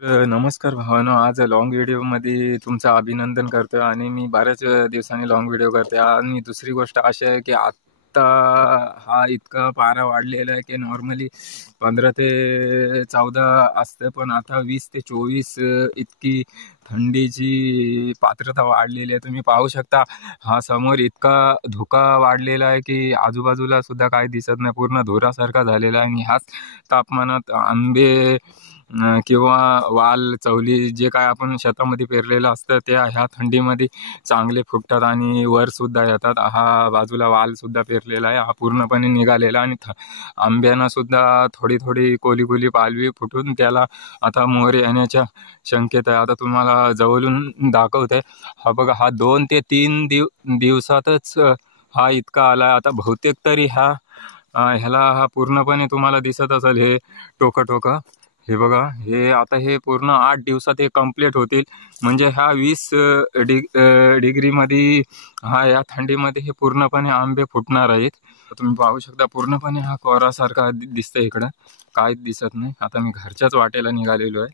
तर नमस्कार भावानो, आज लाँग व्हिडिओमध्ये तुमचं अभिनंदन करतो आणि मी बऱ्याच दिवसांनी लाँग व्हिडिओ करते. आणि दुसरी गोष्ट अशी आहे की आत्ता हा इतका पारा वाढलेला आहे की नॉर्मली 15 ते 14 असतं, पण आता 20 ते 24 इतकी थंडीची पात्रता वाढलेली आहे. तुम्ही पाहू शकता, हा समोर इतका धुका वाढलेला आहे की आजूबाजूला सुद्धा काही दिसत नाही, पूर्ण धुरासारखा झालेला आहे. आणि ह्याच तापमानात आंबे किंवा वाल, चवली जे काय आपण शेतामध्ये पेरलेलं असतं ते ह्या थंडीमध्ये चांगले फुटतात आणि वर सुद्धा येतात. हा बाजूला वाल सुद्धा पेरलेला आहे, हा पूर्णपणे निघालेला आणि आंब्यांना सुद्धा थोडी थोडी कोली कोली पालवी फुटून त्याला आता मोहर येण्याच्या शक्यता आहे. आता तुम्हाला जवळून दाखवते. हा बघा, हा 2 ते 3 दिवसातच हा इतका आला. आता बहुतेक तरी ह्याला हा पूर्णपणे तुम्हाला दिसत असेल, हे टोकं हे बघा. हे आता हे पूर्ण 8 दिवसात हे कंप्लीट होतील. म्हणजे ह्या 20 डिग्रीमध्ये या थंडीमध्ये हे पूर्णपणे आंबे फुटणार आहेत. तुम्ही पाहू शकता, पूर्णपणे हा कोरासारखा दिसतंय. इकडं काहीच दिसत नाही. आता मी घरच्याच वाटेला निघालेलो आहे.